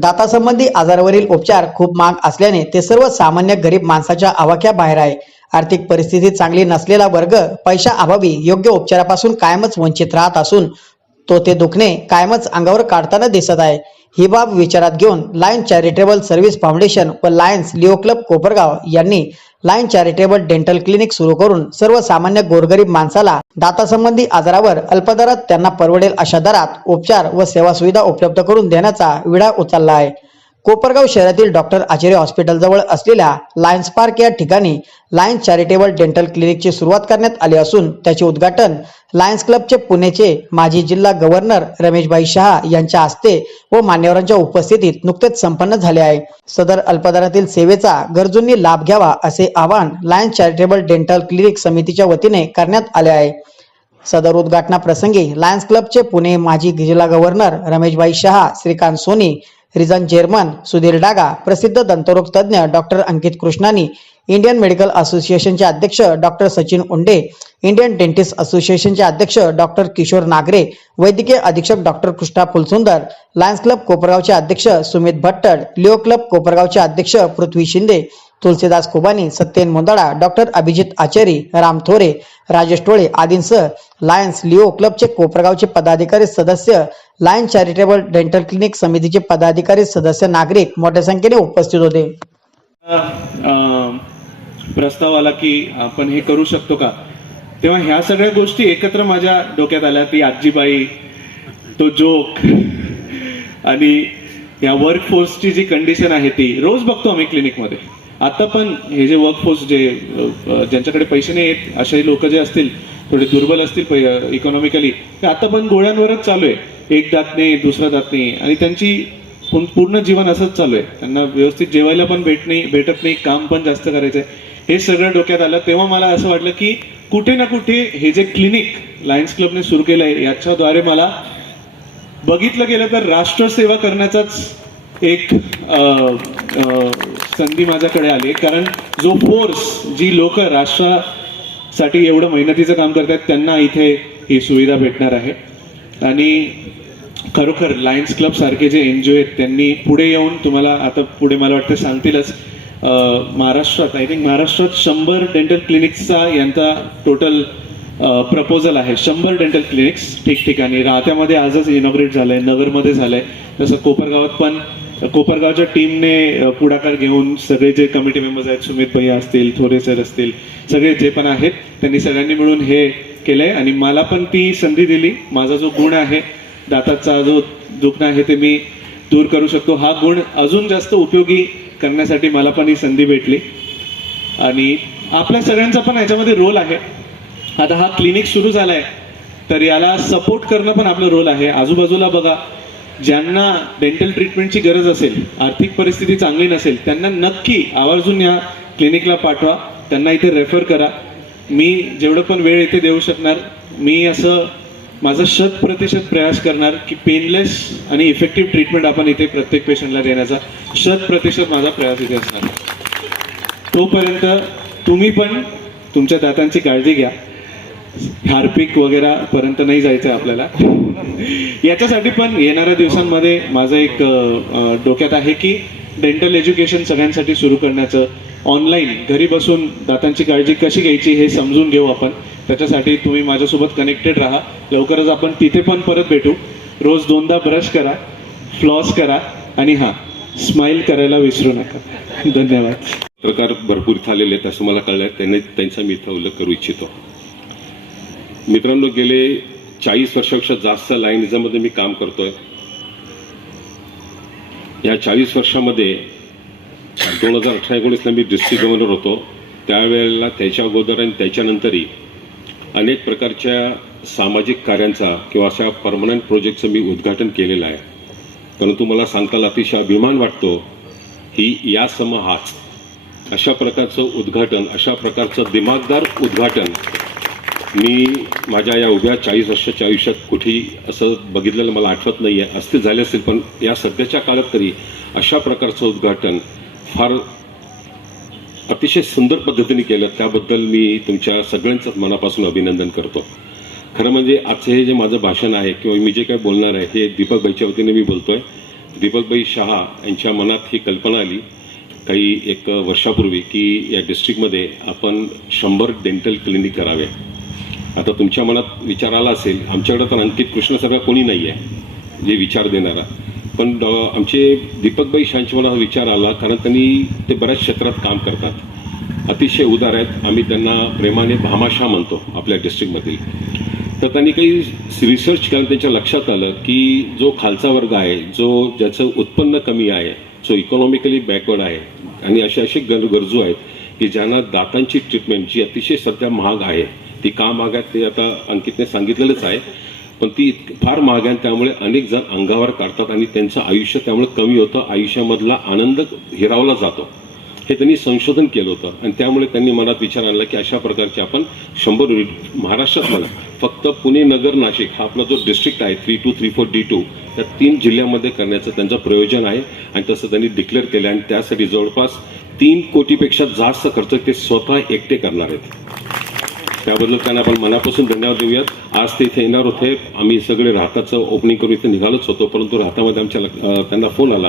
दातासंबंधी आजारावरील उपचार खूप महाग असल्याने ते सर्व सामान्य गरीब माणसाच्या आवाक्या बाहेर आहे. आर्थिक परिस्थिती चांगली नसलेला वर्ग पैशा अभावी योग्य उपचारापासून कायमच वंचित राहत असून तो ते दुखणे कायमच अंगावर काढताना दिसत आहे. ही बाब विचारात घेऊन लायन चॅरिटेबल सर्व्हिस फाउंडेशन व लायन्स लिओ क्लब कोपरगाव यांनी लाईन चॅरिटेबल डेंटल क्लिनिक सुरू करून सर्वसामान्य गोरगरीब माणसाला दातासंबंधी आजारावर अल्पदरात त्यांना परवडेल अशा दरात उपचार व सेवा सुविधा उपलब्ध करून देण्याचा विडा उचलला आहे. कोपरगाव शहरातील डॉक्टर आचार्य हॉस्पिटलजवळ असलेल्या लायन्स पार्क या ठिकाणी लायन्स चॅरिटेबल डेंटल क्लिनिकची सुरुवात करण्यात आली असून त्याचे उद्घाटन लायन्स क्लबचे पुणेचे माजी जिल्हा गव्हर्नर रमेशभाई शहा यांच्या हस्ते व मान्यवरांच्या उपस्थितीत नुकतेच संपन्न झाले आहे. सदर अल्पदरातील सेवेचा गरजूंनी लाभ घ्यावा असे आवाहन लायन्स चॅरिटेबल डेंटल क्लिनिक समितीच्या वतीने करण्यात आले आहे. सदर उद्घाटनाप्रसंगी लायन्स क्लबचे पुणे माजी जिल्हा governor Rameshbhai Shah Shrikant Soni region chairman Sudhir Daga प्रसिद्ध दंतरोग तज्ज्ञ doctor Ankit Krishnani Indian medical असोसिएशनचे अध्यक्ष डॉक्टर सचिन उंडे इंडियन डेंटिस्ट असोसिएशनचे अध्यक्ष डॉक्टर किशोर नागरे वैद्यकीय अधीक्षक doctor Krishna Phulsundar lions club कोपरगावचे अध्यक्ष सुमित भट्टड लिओ क्लब कोपरगावचे अध्यक्ष पृथ्वी शिंदे तुलसीदास खुबानी सत्येन मुंदडा डॉक्टर अभिजित आचारी राम थोरे राजेश टोळे आदींसह लायन्स लिओ क्लबचे कोपरगावचे पदाधिकारी सदस्य लायन चॅरिटेबल डेंटल क्लिनिक समितीचे पदाधिकारी सदस्य नागरिक मोठ्या संख्येने उपस्थित होते. प्रस्ताव आला की आपण हे करू शकतो का? तेव्हा ह्या सगळ्या गोष्टी एकत्र माझ्या डोक्यात आल्या. ती आजीबाई तो जोक आणि या वर्कफोर्सची जी कंडिशन आहे ती रोज बघतो आम्ही क्लिनिकमध्ये आता पण हे जे वर्कफोर्स जे ज्यांच्याकडे पैसे नाही आहेत असे लोक जे असतील थोडे दुर्बल असतील इकॉनॉमिकली ते आता पण गोळ्यांवरच चालू आहे. एक दात नाही दुसरा दात नाही. आणि त्यांची पूर्ण पूर्ण जीवन असंच चालू आहे. त्यांना व्यवस्थित जेवायला पण भेट नाही भेटत नाही काम पण जास्त करायचंय. हे सगळं डोक्यात आलं तेव्हा मला असं वाटलं की कुठे ना कुठे हे जे क्लिनिक लायन्स क्लबने सुरू केलं आहे याच्याद्वारे मला बघितलं गेलं तर राष्ट्रसेवा करण्याचाच एक संधी माझ्याकडे आली. कारण जो फोर्स जी लोक राष्ट्रासाठी एवढं मेहनतीचं काम करतात त्यांना इथे ही सुविधा भेटणार आहे. आणि खरोखर लायन्स क्लब सारखे जे एन जी ओ आहेत त्यांनी पुढे येऊन तुम्हाला आता पुढे मला वाटतं सांगतीलच महाराष्ट्रात आय थिंक महाराष्ट्रात शंभर डेंटल क्लिनिक्सचा यांचा टोटल प्रपोजल आहे. शंभर डेंटल क्लिनिक्स ठिकठिकाणी. राहत्यामध्ये आजच इनॉग्रेट झालंय नगरमध्ये झालंय. तसं कोपरगावात पण कोपरगावच्या टीमने पुढाकार घेऊन सगळे जे कमिटी मेंबर्स आहेत सुमित भैया असतील थोरे सर असतील सगळे जे पण आहेत त्यांनी सगळ्यांनी मिळून हे केलंय. आणि मला पण ती संधी दिली. माझा जो गुण आहे दाताचा जो दुखणं आहे ते मी दूर करू शकतो. हा गुण अजून जास्त उपयोगी करण्यासाठी मला पण ही संधी भेटली. आणि आपल्या सगळ्यांचा पण याच्यामध्ये रोल आहे. आता हा क्लिनिक सुरू झालाय तर याला सपोर्ट करणं पण आपलं रोल आहे. आजूबाजूला बघा ज्यांना डेंटल ट्रीटमेंटची गरज असेल आर्थिक परिस्थिती चांगली नसेल त्यांना नक्की आवर्जून या क्लिनिकला पाठवा. त्यांना इथे रेफर करा. मी जेवढं पण वेळ इथे देऊ शकणार मी असं माझा शत प्रतिशत प्रयास करणार की पेनलेस आणि इफेक्टिव्ह ट्रीटमेंट आपण इथे प्रत्येक पेशंटला देण्याचा शत प्रतिशत माझा प्रयास इथे असणार. तोपर्यंत तुम्ही पण तुमच्या दातांची काळजी घ्या. हार्पिक वगैरे पर्यंत नाही जायचं आपल्याला. याच्यासाठी पण येणाऱ्या दिवसांमध्ये माझं एक डोक्यात आहे की डेंटल एज्युकेशन सगळ्यांसाठी सुरू करण्याचं ऑनलाईन घरी बसून दातांची काळजी कशी घ्यायची हे समजून घेऊ आपण. त्याच्यासाठी तुम्ही माझ्यासोबत कनेक्टेड राहा. लवकरच आपण तिथे पण परत भेटू. रोज दोनदा ब्रश करा फ्लॉस करा आणि हां स्माईल करायला विसरू नका. धन्यवाद. प्रकार भरपूर इथं आलेले आहेत असं मला कळलं आहे त्यांनी त्यांचा मी इथं उल्लेख करू इच्छितो. मित्रांनो गेले चाळीस वर्षापेक्षा जास्त लाईनिझममध्ये मी काम करतोय. या चाळीस वर्षामध्ये दोन हजार अठरा एकोणीसला मी डिस्ट्रिक्ट गव्हर्नर होतो. त्यावेळेला त्याच्या अगोदर आणि त्याच्यानंतरही अनेक प्रकारच्या सामाजिक कार्यांचा किंवा अशा परमनंट प्रोजेक्टचं मी उद्घाटन केलेलं आहे. परंतु मला सांगताना अतिशय अभिमान वाटतो की या हाच अशा प्रकारचं उद्घाटन अशा प्रकारचं दिमागदार उद्घाटन मी माझ्या या उभ्या चाळीस वर्षाच्या आयुष्यात कुठेही असं बघितलेलं मला आठवत नाही आहे असतील झाले असेल पण या सध्याच्या काळात तरी अशा प्रकारचं उद्घाटन फार अतिशय सुंदर पद्धतीने केलं. त्याबद्दल मी तुमच्या सगळ्यांचंच मनापासून अभिनंदन करतो. खरं म्हणजे आजचं हे जे माझं भाषण आहे किंवा मी जे काय बोलणार आहे हे दीपकबाईच्या वतीने मी बोलतो आहे दीपकबाई शहा यांच्या मनात ही कल्पना आली काही एक वर्षापूर्वी की या डिस्ट्रिक्टमध्ये आपण शंभर डेंटल क्लिनिक करावे. आता तुमच्या मनात विचार आला असेल आमच्याकडे तर अंकित कृष्णासारखा कोणी नाही आहे जे विचार देणारा. पण आमचे दीपकबाई शांचवाला हा विचार आला कारण त्यांनी ते बऱ्याच क्षेत्रात काम करतात. अतिशय उदार आहेत. आम्ही त्यांना प्रेमाने भामाशा म्हणतो आपल्या डिस्ट्रिक्टमधील. तर त्यांनी काही रिसर्च केलं त्यांच्या लक्षात आलं की जो खालचा वर्ग आहे जो ज्याचं उत्पन्न कमी आहे जो इकॉनॉमिकली बॅकवर्ड आहे आणि असे असे गर गरजू आहेत की ज्यांना दातांची ट्रीटमेंट जी अतिशय सध्या महाग आहे ती का महाग आहेत ते आता अंकितने सांगितलेलंच आहे. पण ती फार महाग आहे आणि त्यामुळे अनेक जण अंगावर काढतात आणि त्यांचं आयुष्य त्यामुळे कमी होतं. आयुष्यामधला आनंद हिरावला जातो. हे त्यांनी संशोधन केलं होतं. आणि त्यामुळे त्यांनी मनात विचार आणला की अशा प्रकारचे आपण शंभर युनिट महाराष्ट्रात मला फक्त पुणे नगर नाशिक हा आपला जो डिस्ट्रिक्ट आहे three two three four D two त्या तीन जिल्ह्यामध्ये करण्याचं त्यांचं प्रयोजन आहे. आणि तसं त्यांनी डिक्लेअर केलं आणि त्यासाठी जवळपास तीन कोटीपेक्षा जास्त खर्च ते स्वतः एकटे करणार आहेत. त्याबद्दल त्यांना आपण मनापासून धन्यवाद देऊयात. आज ते इथे येणार होते. आम्ही सगळे राहताचं ओपनिंग करून इथे निघालोच होतो परंतु राहतामध्ये आमच्या त्यांना फोन आला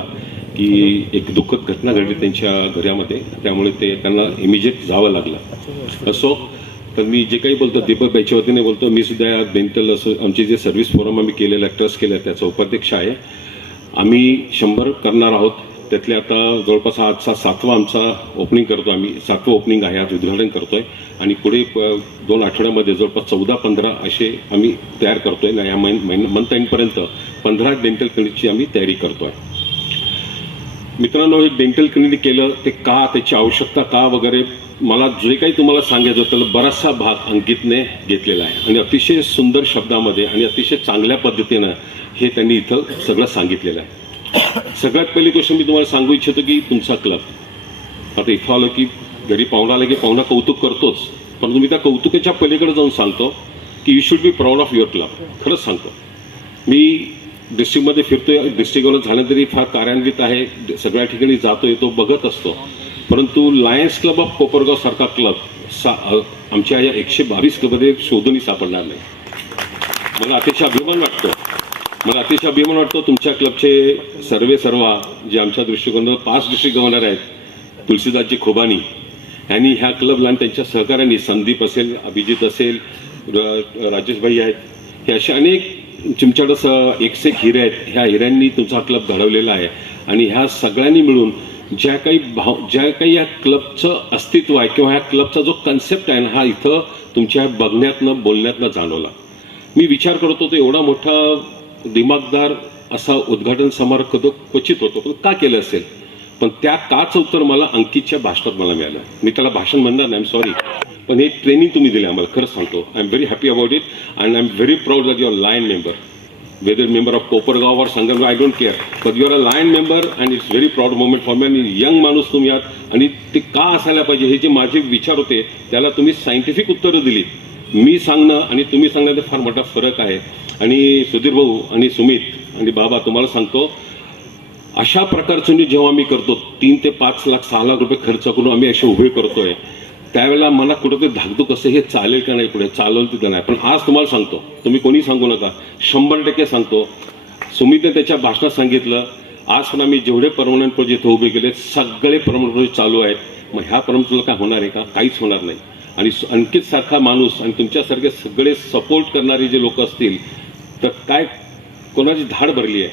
की एक दुःखद घटना घडली त्यांच्या घरामध्ये. त्यामुळे ते त्यांना इमिजिएट जावं लागलं. असो तर मी जे काही बोलतो दीपक बाईच्या वतीने बोलतो. मी सुद्धा या डेंटल असं आमचे जे सर्व्हिस फोरम आम्ही केलेलं आहे ट्रस्ट केलं आहे त्याचा उपाध्यक्ष आहे. आम्ही शंभर करणार आहोत. त्यातले आता जवळपास आजचा सातवा आमचा ओपनिंग करतो आम्ही. सातवं ओपनिंग आहे आज उद्घाटन करतो आहे आणि पुढे दोन आठवड्यामध्ये जवळपास चौदा पंधरा असे आम्ही तयार करतो आहे या महिन मंथ एंडपर्यंत पंधरा डेंटल क्लिनिकची आम्ही तयारी करतो आहे मित्रांनो हे डेंटल क्लिनिक केलं ते का त्याची आवश्यकता का वगैरे मला जे काही तुम्हाला सांगायचं त्याला बराचसा भाग अंकितने घेतलेला आहे. आणि अतिशय सुंदर शब्दामध्ये आणि अतिशय चांगल्या पद्धतीनं हे त्यांनी इथं सगळं सांगितलेलं आहे. सगळ्यात पहिली गोष्ट मी तुम्हाला सांगू इच्छितो की तुमचा क्लब आता इथं आलं की घरी पाहुणा आला की पाहुणा कौतुक करतोच. पण तुम्ही त्या कौतुकाच्या पलीकडे जाऊन सांगतो की you should be proud of your club खरंच सांगतो. मी डिस्ट्रिक्टमध्ये फिरतोय डिस्ट्रिक्टवर झालं तरी फार कार्यान्वित आहे. सगळ्या ठिकाणी जातो येतो बघत असतो. परंतु लायन्स क्लब ऑफ कोपरगाव सारखा क्लब सा आमच्या या एकशे बावीस क्लबमध्ये शोधूनही सापडणार नाही. मला अतिशय अभिमान वाटतो. मला अतिशय अभिमान वाटतो तुमच्या क्लबचे सर्वे सर्वा जे आमच्या दृष्टिकोनात पाच डिस्ट्रिक्ट गव्हर्नर आहेत तुलसीदासजी खोबानी. यांनी ह्या क्लबला आणि त्यांच्या सहकाऱ्यांनी संदीप असेल अभिजित असेल राजेशभाई आहेत हे असे अनेक तुमच्याकडं स एकसे एक हिरे आहेत. ह्या हिऱ्यांनी तुमचा क्लब घडवलेला आहे. आणि ह्या सगळ्यांनी मिळून ज्या काही भाव ज्या काही या क्लबचं अस्तित्व आहे किंवा ह्या क्लबचा जो कन्सेप्ट आहे ना हा इथं तुमच्या बघण्यातनं बोलण्यातनं जाणवला. मी विचार करत होतो एवढा मोठा दिमागदार असा उद्घाटन समारोह कधी क्वचित होतो पण का केलं असेल? पण त्या काच उत्तर मला अंकितच्या भाषणात मला मिळालं. मी त्याला भाषण म्हणणार नाही सॉरी पण हे ट्रेनिंग तुम्ही दिले आम्हाला खरंच सांगतो. I'm very happy about it and I'm very proud that your lion member whether member of Kopargaon or Sangam I don't care but your a lion member and it's very proud moment for me आणि young माणूस तुम्ही आहात आणि ते का असायला पाहिजे हे जे माझे विचार होते त्याला तुम्ही सायंटिफिक उत्तरं दिली. मी सांगणं आणि तुम्ही सांगण्यात फार मोठा फरक आहे. आणि सुधीर भाऊ आणि सुमित आणि बाबा तुम्हाला सांगतो अशा प्रकारचं मी जेव्हा मी करतो तीन ते पाच लाख सहा लाख रुपये खर्च करून आम्ही असे उभे करतोय त्यावेळेला मला कुठंतरी धाकधूक असं हे चालेल का नाही पुढे? चालवलं तिथं नाही. पण आज तुम्हाला सांगतो तुम्ही कोणी सांगू नका. शंभर टक्के सांगतो. सुमितने त्याच्या भाषणात सांगितलं आज पण आम्ही जेवढे परमनंट प्रोजेक्ट उभे केले सगळे परमनंट प्रोजेक्ट चालू आहेत. मग ह्या परमनंट काय होणार आहे का? काहीच होणार नाही. आणि अंकित सारखा माणूस आणि तुमच्यासारखे सगळे सपोर्ट करणारे जे लोक असतील तर काय कोणाची धाड भरली आहे?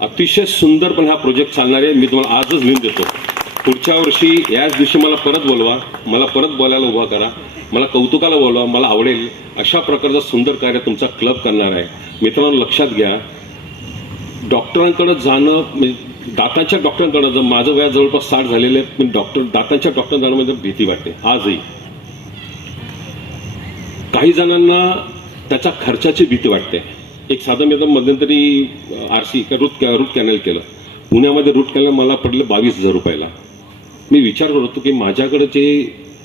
अतिशय सुंदर पण हा प्रोजेक्ट चालणार आहे. मी तुम्हाला आजच लिहून देतो. पुढच्या वर्षी याच दिवशी मला परत बोलवा. मला परत बोलायला उभा करा. मला कौतुकाला बोलवा. मला आवडेल. अशा प्रकारचं सुंदर कार्य तुमचा क्लब करणार आहे. मित्रांनो लक्षात घ्या. डॉक्टरांकडे जाणं म्हणजे दातांच्या डॉक्टरांकडे जर माझं वया जवळपास साठ झालेलं आहे पण डॉक्टर दातांच्या डॉक्टर जाण्यामध्ये भीती वाटते. आजही. काही जणांना त्याच्या खर्चाची भीती वाटते. एक साधं मी आता मध्यंतरी R C root root canal केलं. पुण्यामध्ये रूट कॅनल मला पडलं बावीस हजार रुपयाला. मी विचार करत होतो की माझ्याकडे जे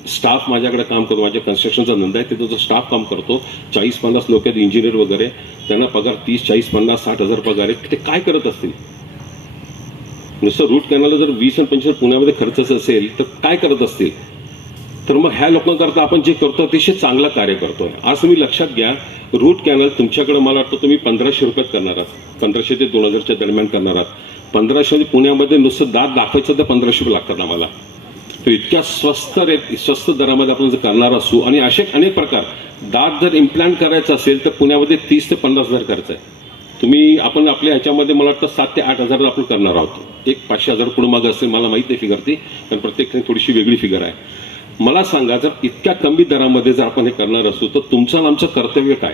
स्टाफ माझ्याकडे काम करतो माझ्या कन्स्ट्रक्शनचा धंदा आहे तिथं जो स्टाफ काम करतो चाळीस पन्नास लोक आहेत इंजिनियर वगैरे त्यांना पगार तीस चाळीस पन्नास साठ हजार पगार आहे. ते काय करत असतील? नुसतं रूट कॅनलला जर वीस आणि पंचवीस पुण्यामध्ये खर्चच असेल तर काय करत असतील? तर मग ह्या लोकांकरता आपण जे करतो अतिशय चांगलं कार्य करतोय. आज तुम्ही लक्षात घ्या रूट कॅनल तुमच्याकडे मला वाटतं तुम्ही पंधराशे रुपयात करणार आहात. पंधराशे ते दोन हजारच्या दरम्यान करणार आहात. पंधराशे म्हणजे पुण्यामध्ये नुसतं दात दाखवायचं तर पंधराशे रुपये लागतात आम्हाला तर इतक्या स्वस्त रेट स्वस्त दरामध्ये आपण जर करणार असू आणि असे अनेक प्रकार दात जर इम्प्लांट करायचं असेल तर पुण्यामध्ये तीस ते पन्नास हजार खर्च आहे. तुम्ही आपण आपल्या ह्याच्यामध्ये मला वाटतं सात ते आठ हजार आपण करणार आहोत. एक पाचशे हजार पुढे मागं असेल मला माहीत नाही फिगर ती कारण प्रत्येक ठिकाणी थोडीशी वेगळी फिगर आहे. मला सांगा जर इतक्या कमी दरामध्ये जर आपण हे करणार असू तर तुमचं आमचं कर्तव्य काय?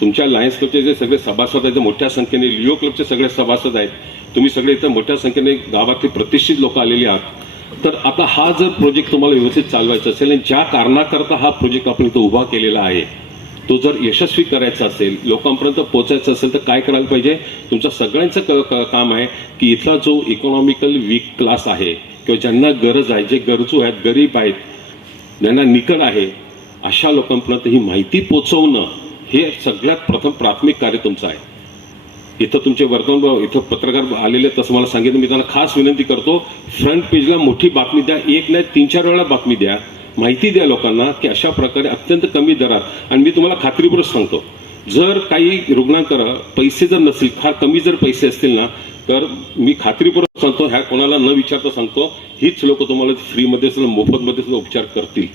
तुमच्या लायन्स क्लबचे जे सगळे सभासद आहेत मोठ्या संख्येने लिओ क्लबचे सगळे सभासद आहेत तुम्ही सगळे इथं मोठ्या संख्येने गावातली प्रतिष्ठित लोक आलेली आहात. तर आता हा जर प्रोजेक्ट तुम्हाला व्यवस्थित चालवायचा असेल आणि ज्या कारणाकरता हा प्रोजेक्ट आपण इथं उभा केलेला आहे तो जर यशस्वी करायचा असेल लोकांपर्यंत पोहोचायचा असेल तर काय करायला पाहिजे? तुमचं सगळ्यांचं क- क- काम आहे की इथला जो इकॉनॉमिकल वीक क्लास आहे किंवा ज्यांना गरज आहे जे गरजू आहेत गरीब आहेत ज्यांना निकड आहे अशा लोकांपर्यंत ही माहिती पोचवणं हे सगळ्यात प्रथम प्राथमिक कार्य तुमचं आहे. इथं तुमचे वर्तमान इथं पत्रकार आलेले तसं मला सांगितलं. मी त्यांना खास विनंती करतो फ्रंट पेजला मोठी बातमी द्या एक नाही तीन चार वेळा बातमी द्या. माहिती द्या लोकांना की अशा प्रकारे अत्यंत कमी दरात. आणि मी तुम्हाला खात्रीपूर्वक सांगतो जर काही रुग्णांकडं पैसे जर नसतील फार कमी जर पैसे असतील ना तर मी खात्रीपूर्वक सांगतो ह्या कोणाला न विचारता सांगतो हीच लोक तुम्हाला फ्रीमध्ये सुद्धा मोफतमध्ये सुद्धा उपचार करतील.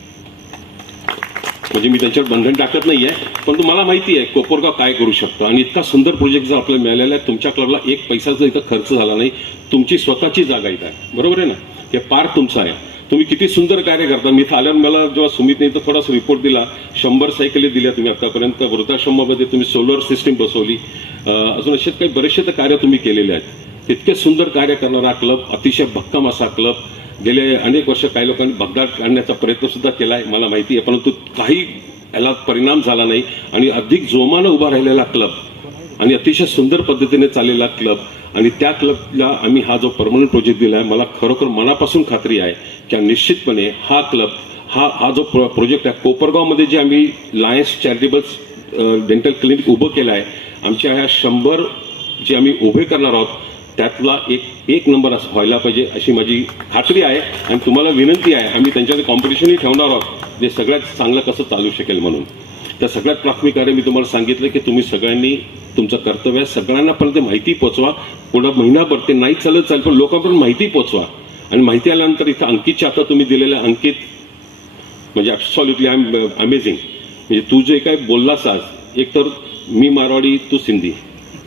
म्हणजे मी त्यांच्यावर बंधन टाकत नाहीये पण तुम्हाला माहिती आहे कोपरगाव काय करू शकतो? आणि इतका सुंदर प्रोजेक्ट जर आपल्याला मिळालेला आहे तुमच्या क्लबला एक पैसाचा इथं खर्च झाला नाही तुमची स्वतःची जागा इथं आहे. बरोबर आहे ना? हे पार तुमचं आहे. तुम्ही किती सुंदर कार्य करता. मी आल्यावर मला जेव्हा सुमितने इथं थोडासा रिपोर्ट दिला शंभर सायकली दिल्या तुम्ही आतापर्यंत. वृद्धाश्रमामध्ये तुम्ही सोलर सिस्टीम बसवली. अजून असे काही बरेचसे तर कार्य तुम्ही केलेले आहेत. इतके सुंदर कार्य करणारा क्लब अतिशय भक्कम असा क्लब गेले अनेक वर्ष काही लोकांनी भगदाड काढण्याचा प्रयत्न सुद्धा केला आहे मला माहिती आहे. परंतु काही याला परिणाम झाला नाही. आणि अधिक जोमानं उभा राहिलेला क्लब आणि अतिशय सुंदर पद्धतीने चाललेला क्लब आणि त्या क्लबला आम्ही हा जो परमनंट प्रोजेक्ट दिला आहे मला खरोखर मनापासून खात्री आहे की निश्चितपणे हा क्लब हा हा जो प्रो प्रोजेक्ट आहे कोपरगावमध्ये जे आम्ही लायन्स चॅरिटेबल डेंटल क्लिनिक उभं केलं आहे आमच्या ह्या शंभर जे आम्ही उभे करणार आहोत त्यातला एक एक नंबर असं व्हायला पाहिजे अशी माझी खात्री आहे आणि तुम्हाला विनंती आहे आम्ही त्यांच्याकडे कॉम्पिटिशनही ठेवणार आहोत जे सगळ्यात चांगलं कसं चालू शकेल म्हणून. त्या सगळ्यात प्राथमिक कार्य मी तुम्हाला सांगितलं की तुम्ही सगळ्यांनी तुमचं कर्तव्य आहे. सगळ्यांना पण ते माहिती पोचवा. पुढं महिनाभर ते नाही चालत चालेल पण लोकांपर्यंत माहिती पोचवा. आणि माहिती आल्यानंतर इथं अंकितच्या आता तुम्ही दिलेल्या अंकित म्हणजे ॲब्सॉल्युटली आय एम अमेझिंग म्हणजे तू जे काय बोललास आज एक तर मी मारवाडी तू सिंधी.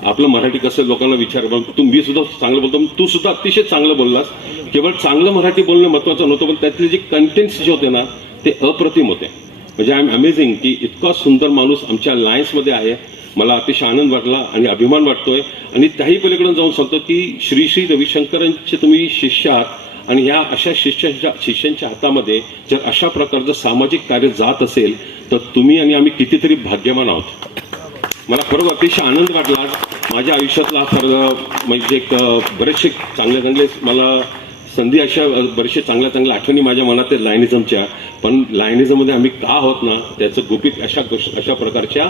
आपलं मराठी कसं लोकांना विचार तू मी सुद्धा चांगलं बोलतो तू सुद्धा अतिशय चांगलं बोललास. केवळ चांगलं मराठी बोलणं महत्वाचं नव्हतं पण त्यातले जे कंटेंट्स जे होते ना ते अप्रतिम होते. म्हणजे आय एम अमेझिंग की इतका सुंदर माणूस आमच्या लायन्समध्ये आहे. मला अतिशय आनंद वाटला आणि अभिमान वाटतोय. आणि त्याही पलीकडून जाऊन सांगतो की श्री श्री रविशंकरांचे तुम्ही शिष्य आहात. आणि ह्या अशा शिष्यांच्या शिष्यांच्या हातामध्ये जर अशा प्रकारचं सामाजिक कार्य जात असेल तर तुम्ही आणि आम्ही कितीतरी भाग्यवान आहोत. मला खरोखर अतिशय आनंद वाटला. माझ्या आयुष्यातला खरं म्हणजे एक बरेचसे चांगले चांगले मला संधी अशा बरेचशा चांगल्या चांगल्या आठवणी माझ्या मनात आहेत लायनिझमच्या. पण लायनिझममध्ये आम्ही का आहोत ना त्याचं गुपित अशा अशा प्रकारच्या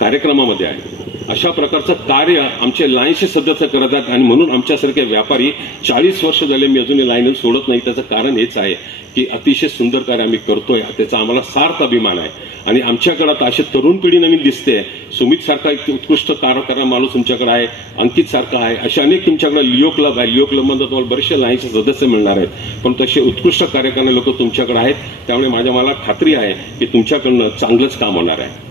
कार्यक्रमामध्ये आहे. अशा प्रकारचं कार्य आमचे लाईनचे सदस्य करत आहेत आणि म्हणून आमच्यासारखे व्यापारी चाळीस वर्ष झाले मी अजूनही लाईन सोडत नाही. त्याचं कारण हेच आहे की अतिशय सुंदर कार्य आम्ही करतोय. त्याचा आम्हाला सार्थ अभिमान आहे. आणि आमच्याकडे आता अशी तरुण पिढी नवीन दिसते. सुमित सारखा एक उत्कृष्ट कार्य करणारा माणूस तुमच्याकडे आहे. अंकित सारखा आहे. असे अनेक तुमच्याकडे लिओ क्लब आहे. लिओ क्लबमध्ये तुम्हाला बरेचसे लाईनचे सदस्य मिळणार आहेत. पण तसे उत्कृष्ट कार्य करणारे लोक तुमच्याकडे आहेत. त्यामुळे माझ्या मला खात्री आहे की तुमच्याकडनं चांगलंच काम होणार आहे.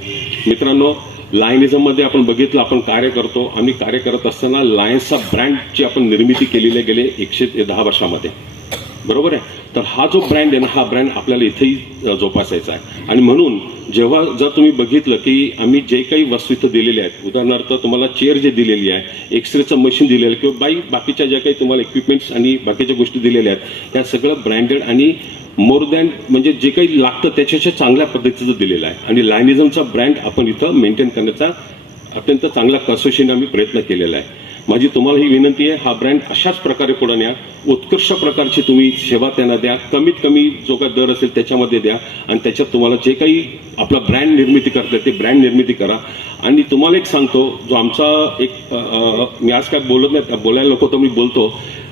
मित्रांनो लायनिझममध्ये आपण बघितलं आपण कार्य करतो आम्ही कार्य करत असताना लायन्सचा ब्रँडची आपण निर्मिती केलेली गेले एकशे ते दहा वर्षामध्ये. बरोबर आहे? तर हा जो ब्रँड आहे ना हा ब्रँड आपल्याला इथेही जोपासायचा आहे. आणि म्हणून जेव्हा जर तुम्ही बघितलं की आम्ही जे काही वस्तू इथं दिलेल्या आहेत उदाहरणार्थ तुम्हाला चेअर जे दिलेली आहे एक्सरेचं मशीन दिलेलं आहे किंवा बाई बाकीच्या ज्या काही तुम्हाला इक्विपमेंट्स आणि बाकीच्या गोष्टी दिलेल्या आहेत त्या सगळं ब्रँडेड आणि मोर दॅन म्हणजे जे काही लागतं त्याच्याच्या चांगल्या पद्धतीचं दिलेलं आहे. आणि लायनिझमचा ब्रँड आपण इथं मेंटेन करण्याचा अत्यंत चांगला कसोशीने आम्ही प्रयत्न केलेला आहे. माझी तुम्हाला ही विनंती आहे हा ब्रँड अशाच प्रकारे पुढे न्या. उत्कृष्ट प्रकारची तुम्ही सेवा त्यांना द्या. कमीत कमी जो काय दर असेल त्याच्यामध्ये द्या. आणि त्याच्यात तुम्हाला जे काही आपला ब्रँड निर्मिती करते ते ब्रँड निर्मिती करा. आणि तुम्हाला एक सांगतो जो आमचा एक मी आज काय बोलत नाही बोलायला नको तर मी बोलतो.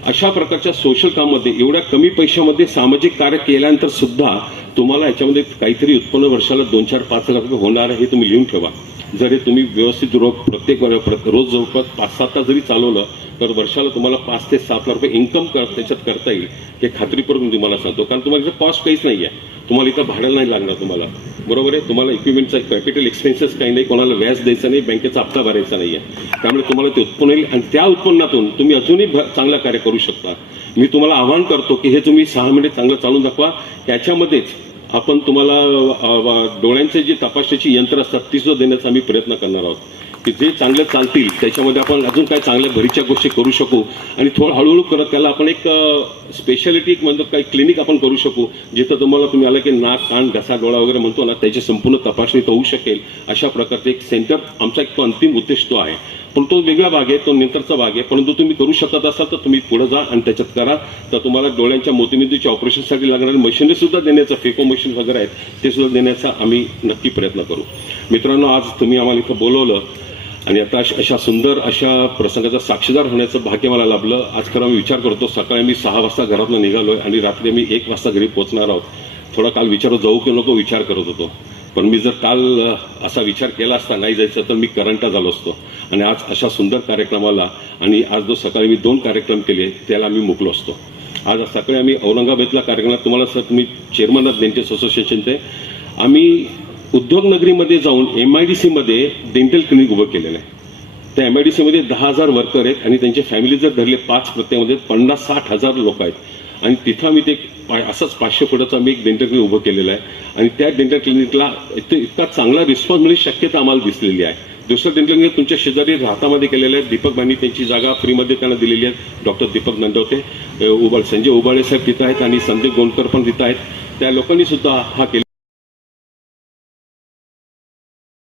अशा प्रकारच्या सोशल काममध्ये एवढ्या कमी पैशामध्ये सामाजिक कार्य केल्यानंतर सुद्धा तुम्हाला याच्यामध्ये काहीतरी उत्पन्न वर्षाला दोन चार पाच लाख रुपये होणार आहे हे तुम्ही लिहून ठेवा. जर हे तुम्ही व्यवस्थित रोज प्रत्येक रोज जवळपास पाच सात तास जरी चालवलं तर वर्षाला तुम्हाला पाच ते सात लाख रुपये इन्कम कर त्याच्यात करता येईल हे खात्रीपूर्वक मी तुम्हाला सांगतो. कारण तुम्हाला इथं कॉस्ट काहीच नाही आहे तुम्हाला इथं भाड्याला नाही लागणार तुम्हाला. बरोबर आहे तुम्हाला इक्विपमेंटचा कॅपिटल एक्सपेन्सेस काही नाही कोणाला व्याज द्यायचं नाही बँकेचा हप्ता भरायचा नाही आहे त्यामुळे तुम्हाला ते उत्पन्न येईल आणि त्या उत्पन्नातून तुम्ही अजूनही चांगला चांगलं कार्य करू शकता. मी तुम्हाला आवाहन करतो की हे तुम्ही सहा महिने चांगलं चालून दाखवा. त्याच्यामध्येच आपण तुम्हाला डोळ्यांचे जे तपासण्याची यंत्र असतात ती सुद्धा देण्याचा आम्ही प्रयत्न करणार आहोत. की जे चांगले चालतील त्याच्यामध्ये आपण अजून काय चांगल्या भरीच्या गोष्टी करू शकू. आणि थोडं हळूहळू करत त्याला आपण एक स्पेशालिटी एक म्हणतो काही क्लिनिक आपण करू शकू जिथं तुम्हाला तुम्ही आला की नाक कान घसा डोळा वगैरे म्हणतो ना त्याची संपूर्ण तपासणी होऊ शकेल. अशा प्रकारचे एक सेंटर आमचा एक तो अंतिम उद्देश तो आहे. पण तो वेगळा भाग आहे तो नंतरचा भाग आहे. परंतु तुम्ही करू शकत असाल तर तुम्ही पुढे जा आणि त्याच्यात करा. तर तुम्हाला डोळ्यांच्या मोतीबिंदूच्या ऑपरेशनसाठी लागणारे मशिनरी सुद्धा देण्याचं फेको मशीन वगैरे आहेत ते सुद्धा देण्याचा आम्ही नक्की प्रयत्न करू. मित्रांनो आज तुम्ही आम्हाला इथं बोलवलं. आणि आता अशा सुंदर अशा प्रसंगाचा साक्षीदार होण्याचं भाग्य मला लाभलं. आज खरं मी विचार करतो सकाळी मी सहा वाजता घरातून निघालोय आणि रात्री मी एक वाजता घरी पोहोचणार आहोत. थोडा काल विचार जाऊ की नको विचार करत होतो. पण मी जर काल असा विचार केला असता नाही जायचं तर मी करंटा झालो असतो. आणि आज अशा सुंदर कार्यक्रमाला आणि आज जो सकाळी मी दोन कार्यक्रम केले त्याला मी मुकलो असतो. आज सकाळी आम्ही औरंगाबादला कार्यक्रमात तुम्हाला सर मी चेअरमन ऑफ डेंटिस्ट असोसिएशनचे आम्ही उद्योगनगरीमध्ये जाऊन एम आय डी सीमध्ये डेंटल क्लिनिक उभं केलेलं आहे. त्या एम आय डी सीमध्ये दहा हजार वर्कर आहेत आणि त्यांचे फॅमिली जर धरले पाच प्रत्येकामध्ये पन्नास साठ हजार लोक आहेत. आणि तिथं आम्ही ते पा- असंच पाचशे फुटाचं आम्ही एक डेंटल क्लिनिक उभं केलेलं आहे. आणि त्या डेंटल क्लिनिकला इतका इतका चांगला रिस्पॉन्स मिळण्याची म्हणजे शक्यता आम्हाला दिसलेली आहे. दुसरं डेंटल क्लिनिक तुमच्या शेजारी राहतामध्ये केलेलं आहे. दीपक बांनी त्यांची जागा फ्रीमध्ये त्यांना दिलेली आहे. डॉक्टर दीपक नंदवते उबाळ संजय उबाळे साहेब तिथं आहेत आणि संदीप गोंडकर पण तिथं आहेत. त्या लोकांनी सुद्धा हा केला